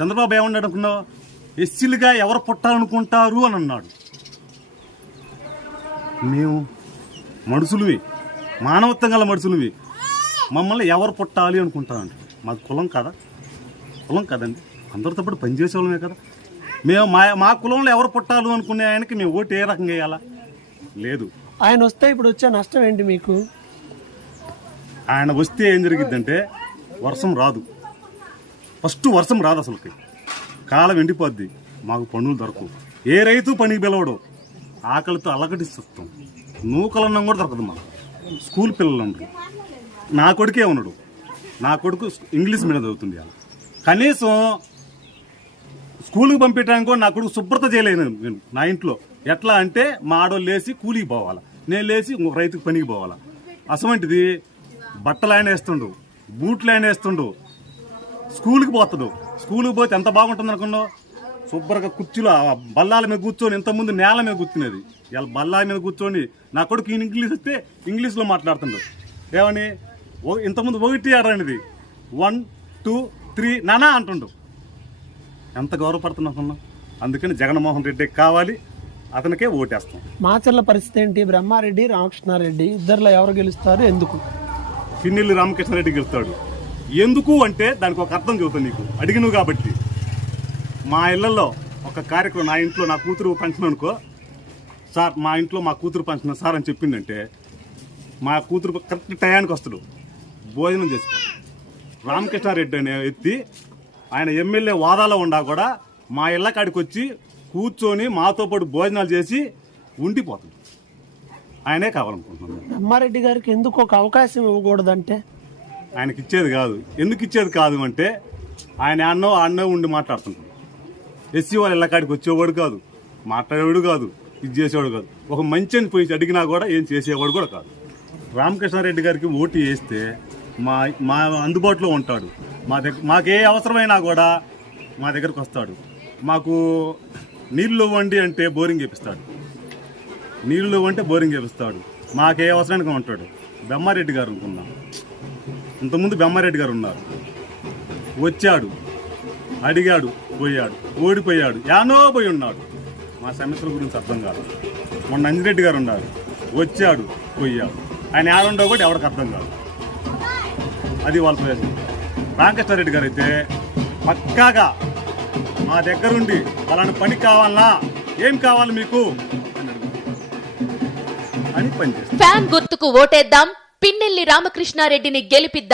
చంద్రబాబు ఏమన్నాడు అనుకున్నావు? ఎస్సీలుగా ఎవరు పుట్టాలనుకుంటారు అని అన్నాడు. మేము మనుషులవి, మానవత్వం గల మనుషులవి, మమ్మల్ని ఎవరు పుట్టాలి అనుకుంటారంట. మాకు కులం కదా, కులం కదండి, అందరితో పాటు పనిచేసేవాళ్ళమే కదా. మేము మా కులంలో ఎవరు పుట్టాలి అనుకునే ఆయనకి మేము ఓటు ఏ రకంగా వేయాలా? లేదు. ఆయన వస్తే ఇప్పుడు వచ్చే నష్టం ఏంటి మీకు? ఆయన వస్తే ఏం జరిగిద్దంటే వర్షం రాదు. ఫస్ట్ వర్షం రాదు, అసలుకి కాలం ఎండిపోద్ది, మాకు పనులు దొరకవు, ఏ రైతు పనికి పిలవడు, ఆకలితో అలకటిస్తాం, నూకలన్నం కూడా దొరకదు మాకు. స్కూల్ పిల్లలు ఉండరు. నా కొడుకే ఉన్నాడు, నా కొడుకు ఇంగ్లీష్ మీడియం చదువుతుంది. కనీసం స్కూల్కి పంపించడానికి కూడా నా కొడుకు శుభ్రత చేయలేను నేను నా ఇంట్లో. ఎట్లా అంటే మా ఆడవాళ్ళు లేచి కూలికి పోవాలా, నేను లేచి ఇంకొక రైతుకి పనికి పోవాలా. అసమంటిది బట్టలు ఆయన వేస్తుండు, బూట్లు ఆయన వేస్తుండు, స్కూల్కి పోతాడు. స్కూల్కి పోతే ఎంత బాగుంటుంది అనుకున్నావు? శుభ్రంగా కుర్చీలో బల్లాల మీద కూర్చొని, ఇంతకుముందు నేల మీద కూర్చునేది, ఇలా బల్లాల మీద కూర్చొని నా కొడుకు ఇంగ్లీష్ వస్తే ఇంగ్లీష్లో మాట్లాడుతుండు. ఏమని ఇంతకుముందు 1 ఆడనేది 1 2 3 నానా అంటుండు. ఎంత గౌరవపడుతున్నా. అందుకని జగన్మోహన్ రెడ్డి కావాలి, అతనికే ఓటేస్తాం. మాచర్ల పరిస్థితి ఏంటి? బ్రహ్మారెడ్డి, రామకృష్ణారెడ్డి ఇద్దరిలో ఎవరు గెలుస్తారు, ఎందుకు? పిన్నెల్లి రామకృష్ణారెడ్డి గెలుస్తాడు. ఎందుకు అంటే దానికి ఒక అర్థం చెబుతాను నీకు, అడిగినవు కాబట్టి. మా ఇళ్లలో ఒక కార్యక్రమం, నా ఇంట్లో నా కూతురు ఫంక్షన్ అనుకో, సార్ మా ఇంట్లో మా కూతురు ఫంక్షన్ సార్ అని చెప్పిందంటే మా కూతురు కరెక్ట్ టయానికి వస్తాడు, భోజనం చేసుకోవాలి. రామకృష్ణారెడ్డి అనే వ్యక్తి ఆయన ఎమ్మెల్యే వాదాలో ఉండా కూడా మా ఇళ్ళ కాడికి వచ్చి కూర్చొని మాతో పాటు భోజనాలు చేసి ఉండిపోతాడు. ఆయనే కావాలనుకుంటున్నాను. బ్రహ్మారెడ్డి గారికి ఎందుకు ఒక అవకాశం ఇవ్వకూడదంటే? ఆయనకి ఇచ్చేది కాదు. ఎందుకు ఇచ్చేది కాదు అంటే ఆయన అన్నో ఉండి మాట్లాడుతుంటాడు. ఎస్సీ వాళ్ళ ఇళ్ళ కాడికి వచ్చేవాడు కాదు, మాట్లాడేవాడు కాదు, ఇది చేసేవాడు కాదు. ఒక మంచిని పోయి అడిగినా కూడా ఏం చేసేవాడు కూడా కాదు. రామకృష్ణారెడ్డి గారికి ఓటు వేస్తే మా అందుబాటులో ఉంటాడు. మాకే అవసరమైనా కూడా మా దగ్గరకు వస్తాడు. మాకు నీళ్ళు ఇవ్వండి అంటే బోరింగ్ చేపిస్తాడు, నీళ్ళు ఇవ్వంటే బోరింగ్ చేపిస్తాడు. మాకే అవసరానికి ఉంటాడు. బ్రహ్మారెడ్డి గారు అనుకున్నాం, ఇంతకుముందు బ్రహ్మారెడ్డి గారు ఉన్నారు. వచ్చాడు, అడిగాడు, పోయాడు, ఓడిపోయాడు, యానో పోయి ఉన్నాడు. మా సమస్యల గురించి అర్థం కాదు. మొన్న అంజిరెడ్డి గారు ఉన్నారు, వచ్చాడు, పోయాడు. ఆయన యాడుండో కూడా ఎవరికి అర్థం కాదు. అది వాళ్ళ ప్రయోజనం. రామకృష్ణారెడ్డి గారు అయితే పక్కాగా మా దగ్గరుండి వాళ్ళని పని కావాలన్నా, ఏం కావాలి మీకు అని పనిచేస్తారు. ఫ్యాన్ గుర్తుకు ఓటేద్దాం, పిన్నెల్లి రామకృష్ణారెడ్డిని గెలిపిద్దాం.